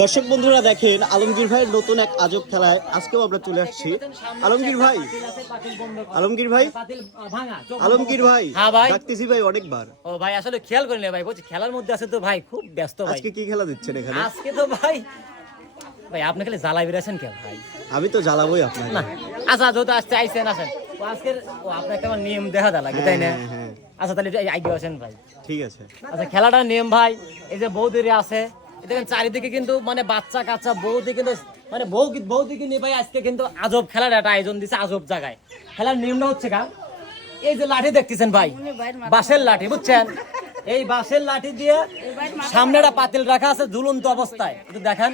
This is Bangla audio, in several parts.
দর্শক বন্ধুরা দেখেন আলমগীর ভাইয়ের নতুন এক আজব খেলায় আজকেও আমরা চলে আসছি। আলমগীর ভাই আলমগীর ভাই আলমগীর ভাই হ্যাঁ ভাই। ডাকতেছি ভাই অনেকবার। ও ভাই আসলে খেয়াল করিনি ভাই বলছি খেলার মধ্যে আছে তো ভাই খুব ব্যস্ত ভাই। আজকে কি খেলা দিচ্ছেন এখানে? আজকে তো ভাই ভাই আপনি খালি জ্বালাই বেড়েছেন কেন ভাই? আমি তো জ্বালাবোই আপনাকে। না আচ্ছা যেহেতু আসতে আইসেন আসেন। ও আজকের ও আপনাকে আমার নিয়ম দেখা দা লাগে তাই না? হ্যাঁ, হ্যাঁ, আচ্ছা তাহলে আইডিয়া আছেন ভাই। ঠিক আছে। আচ্ছা খেলাটার নিয়ম ভাই এই যে বৌদিরে আছে দেখেন চারিদিকে কিন্তু মানে বাচ্চা কাচ্চা বৌদি কিন্তু মানে বউ বৌদিকে নিয়ে ভাই আজকে কিন্তু আজব খেলার একটা আয়োজন দিছে আজব জায়গায়। খেলার নিয়মটা হচ্ছে কা এই যে লাঠি দেখতেছেন ভাই বাঁশের লাঠি বুঝছেন? এই বাঁশের লাঠি দিয়ে সামনে একটা পাতিল রাখা আছে ঝুলন্ত অবস্থায়। একটু দেখেন।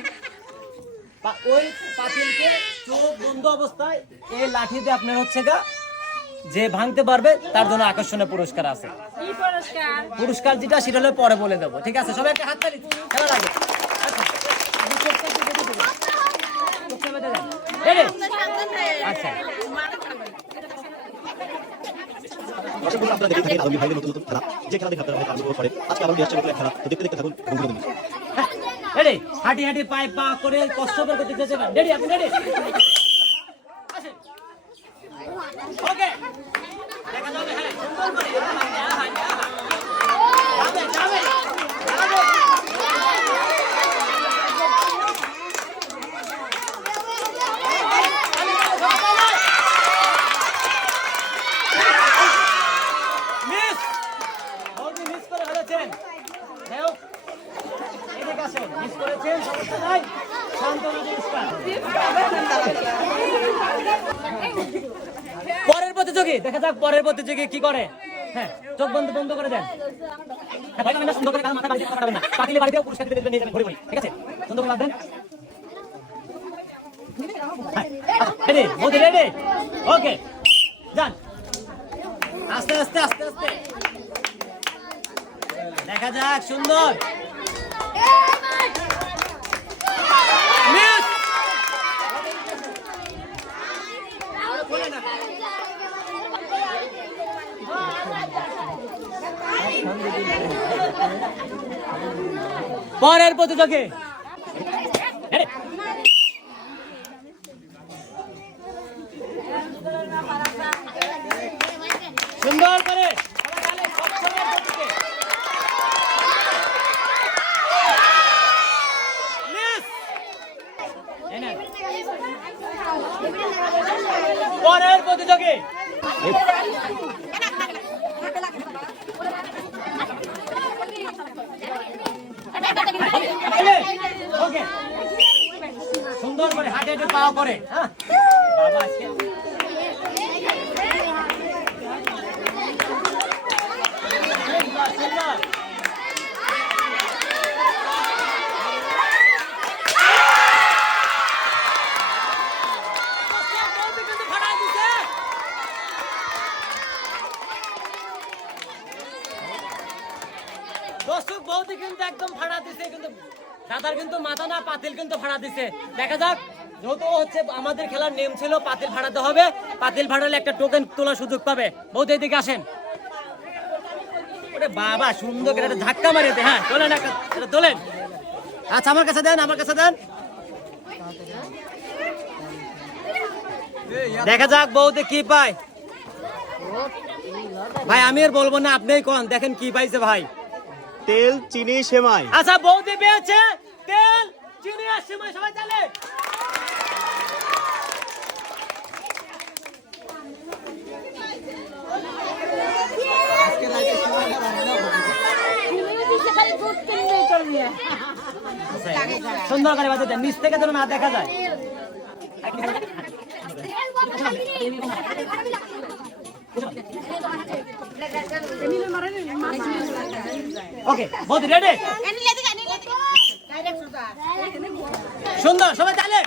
ওই পাতিলকে চোখ বন্ধ অবস্থায় এই লাঠি দিয়ে আপনার হচ্ছে গা যে ভাঙতে পারবে তার জন্য আকর্ষণীয় পুরস্কার আছে। পুরস্কার? পুরস্কার যেটা সেটা হলে পরে বলে দেবো। ঠিক আছে? সবাই একটা হাত তালি খেলা লাগে আচ্ছা, আপনি চোখটা একটু বেঁধে দেবেন। চোখটা বেঁধে দেন। এই রে। আচ্ছা। দর্শক আপনারা দেখতে থাকেন আলমগীর ভাইয়ের নতুন নতুন খেলা। যে খেলা দেখে আপনারা হয়তো আগ্রহ করে আজকে আবার নিয়ে আসছে নতুন খেলা। তো দেখতে দেখতে থাকুন বন্ধুরা। মিলে। হাঁটি হাঁটি পায়ে পা করে কষ্ট করে করতে যেতে পারেন রেডি আপনি রেডি? ওকে দেখা যাবে হ্যাঁ সুন্দর করে হ্যাঁ, হ্যাঁ, হ্যাঁ, হ্যাঁ। যাবে, যাবে, যাবে। মিস বলটি মিস করে ফেলেছেন যাই হোক, এদিকে পরের প্রতিযোগী, দেখা যাক পরের প্রতিযোগী কি করে। হ্যাঁ চোখ বন্ধ বন্ধ করে দেন। দেখা যাক, সুন্দর। পরের প্রতিযোগী রেডি সুন্দর করে Miss! এই নেন। পরের প্রতিযোগী ওকে সুন্দর করে হাটে হাটে পাওয়া করে। দর্শক বৌদি কিন্তু একদম ভাড়া দিছে কিন্তু দাদার কিন্তু মাথা না, পাতিল কিন্তু ভাড়া দিছে। দেখা যাক, যেহেতু হচ্ছে আমাদের খেলার নেম ছিল পাতিল ভাড়াতে হবে, পাতিল ভাড়ালে একটা টোকেন তোলার সুযোগ পাবে। বৌদি, এদিকে আসেন। বাবা, সুন্দর করে ধাক্কা মারিতে হ্যাঁ তোলেন একটা তোলেন। আচ্ছা আমার কাছে দেন, আমার কাছে দেন। দেখা যাক বৌদি কি পায়। ভাই, আমি আর বলব না, আপনিই কোন, দেখেন কি পাইছে ভাই। তেল চিনি সেমাই। আচ্ছা বৌদি পেয়েছে তেল চিনি আর সিমাই সবাই চলে সুন্দর করে বাজে দেন নিচ থেকে যেন না দেখা যায়। ওকে বৌদি রেডি সুন্দর, সবাই তাহলে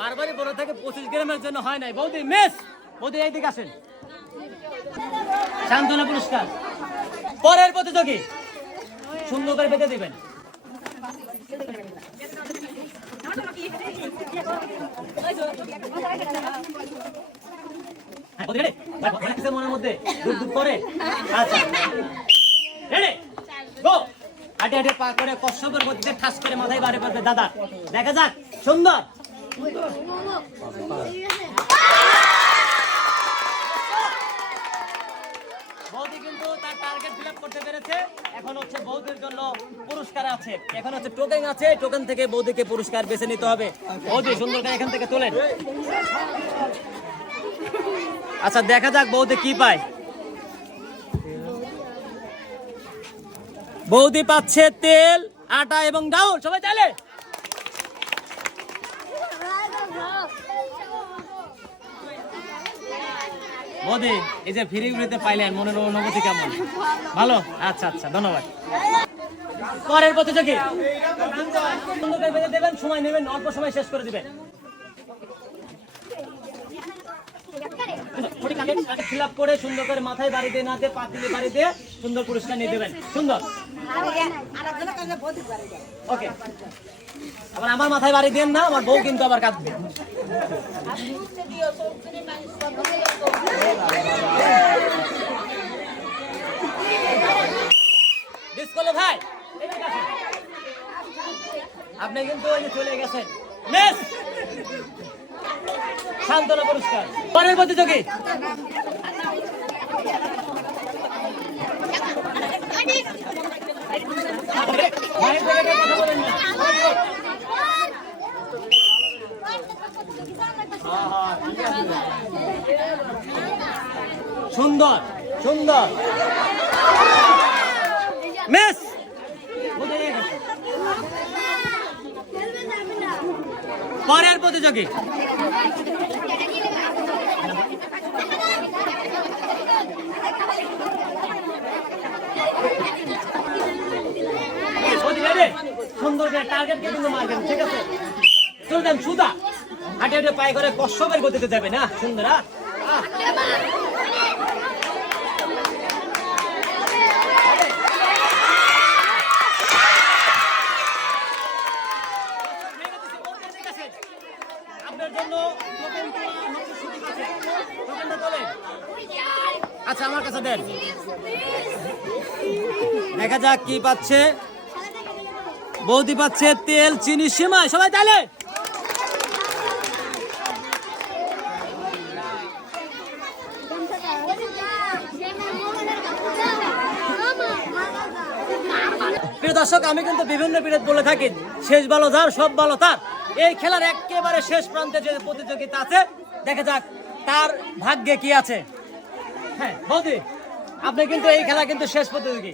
বারবারই বড় থেকে পঁচিশ গ্রামের জন্য হয় নাই। বৌদি মিস বৌদি, এইদিকে আসেন। শান্তনা পুরস্কার। পরের প্রতিযোগী। সুন্দর করে হ্যাঁ, মনের মধ্যে? করে? আচ্ছা। পা করে ঠাস করে মাথায় বাড়ি পড়বে দাদা দেখা যাক। সুন্দর বৌদি কিন্তু তার টার্গেট ফিল করতে পেরেছে। এখন হচ্ছে বৌদির জন্য পুরস্কার আছে। এখন হচ্ছে টোকেন আছে। টোকেন থেকে বৌদিকে পুরস্কার বেছে নিতে হবে। বৌদি, সুন্দর করে এখান থেকে তোলেন। আচ্ছা দেখা যাক বৌদি কি পায়। বৌদি পাচ্ছে তেল, আটা এবং ডাউল। সবাই চাইলে। বৌদি এই যে ফিরে ঘুরিতে পাইলেন, মনের অনুভূতি কেমন? ভালো? আচ্ছা আচ্ছা ধন্যবাদ। পরের প্রতিযোগী। দেবেন, সময় নেবেন, অল্প সময় শেষ করে দিবেন। ফিল আপ করে সুন্দর করে মাথায় বাড়ি দিয়ে না দিয়ে পাতিলে বাড়ি দিয়ে সুন্দর পুরস্কার নিয়ে দেবেন। সুন্দর? ওকে আবার আমার মাথায় বাড়ি দেন না, আমার বউ কিন্তু আবার কাঁদবে। ভাই? আপনি কিন্তু ওই চলে গেছেন। সান্ত্বনা পুরস্কার। পরের প্রতিযোগী। সুন্দর সুন্দর। মিস! পরের প্রতিযোগী? সুন্দর করে টার্গেট কে কিন্তু মারবেন, ঠিক আছে? চলবেন সুদা। হাঁটে হাটে পায়ে করে কশ্যপের গতিতে যাবে না, সুন্দর আচ্ছা আমার কাছে দেন। দেখা যাক কি পাচ্ছে। বৌদি পাচ্ছে তেল, চিনি সীমায় সবাই তাহলে দর্শক, আমি কিন্তু বিভিন্ন পিরিয়ড বলে থাকি। শেষ ভালো যার, সব ভালো তার। এই খেলার একেবারে শেষ প্রান্তে যে প্রতিযোগিতা আছে দেখা যাক তার ভাগ্যে কি আছে। হ্যাঁ বৌদি আপনি কিন্তু এই খেলা কিন্তু শেষ প্রতিযোগী।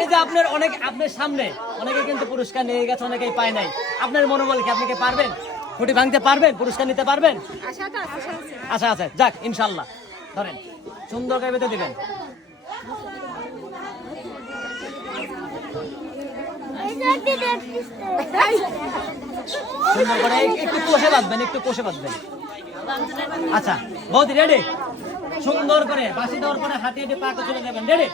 এই যে আপনার অনেক আপনার সামনে অনেকে কিন্তু পুরস্কার নিয়ে গেছে অনেকেই পায় নাই। আপনার মনোবল কি আপনি কি পারবেন? খুঁটি ভাঙতে পারবেন? পুরস্কার নিতে পারবেন? আচ্ছা আচ্ছা যাক ইনশাল্লাহ ধরেন সুন্দর করে বেঁধে দিবেন। একটু কষে একটু কষে আচ্ছা বৌদি রেডি সুন্দর করে বাসি দেওয়ার পরে হাঁটিয়ে হাঁটিয়ে পাকে চলে যাবেন রেডি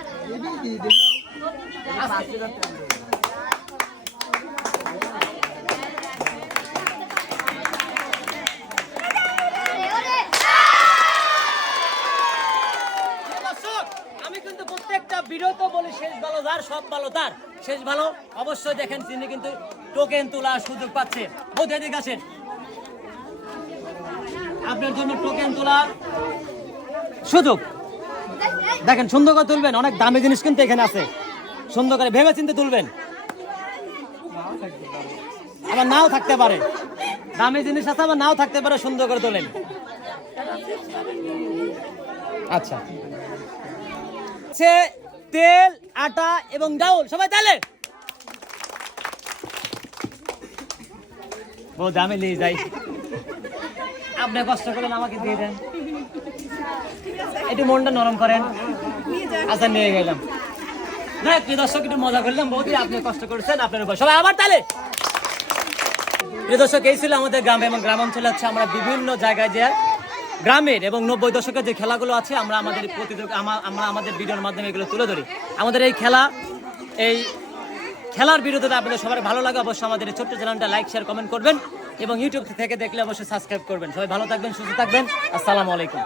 দর্শক, আমি কিন্তু প্রত্যেকটা ভিডিওতে বলি শেষ ভালো যার সব ভালো তার। শেষ ভালো অবশ্যই দেখেন তিনি কিন্তু টোকেন তোলার সুযোগ পাচ্ছে। এদিকে আসেন। আপনার জন্য টোকেন তোলার সুযোগ। দেখেন, সুন্দর করে তুলবেন, অনেক দামি জিনিস কিন্তু এখানে আছে। সুন্দর করে ভেবে চিন্তে তুলবেন। আবার নাও থাকতে পারে। দামি জিনিস আছে, আবার নাও থাকতে পারে, সুন্দর করে তোলেন। আচ্ছা। হচ্ছে তেল, আটা এবং ডাউল, সবাই তাহলে বহুত দামে নিয়ে যাই। আপনি কষ্ট করলেন আমাকে দিয়ে দেন। একটু মনটা নরম করেন। আচ্ছা নিয়ে গেলাম। না প্রিয় দর্শক, একটু মজা করলাম বৌদি আপনি কষ্ট করেছেন, আপনার উপর সবাই আবার তাহলে প্রিয় দর্শক, এই ছিল আমাদের গ্রামে এবং গ্রামাঞ্চলে হচ্ছে আমরা বিভিন্ন জায়গায় যে গ্রামের এবং নব্বই দশকের যে খেলাগুলো আছে, আমরা আমাদের প্রতিযোগিতা আমরা আমাদের ভিডিওর মাধ্যমে এগুলো তুলে ধরি। আমাদের এই খেলা, এই খেলার বিরোধিতা আপনাদের সবার ভালো লাগে, অবশ্যই আমাদের ছোট্ট চ্যানেলটা লাইক শেয়ার কমেন্ট করবেন এবং ইউটিউব থেকে দেখলে অবশ্যই সাবস্ক্রাইব করবেন। সবাই ভালো থাকবেন, সুস্থ থাকবেন। আসসালামু আলাইকুম।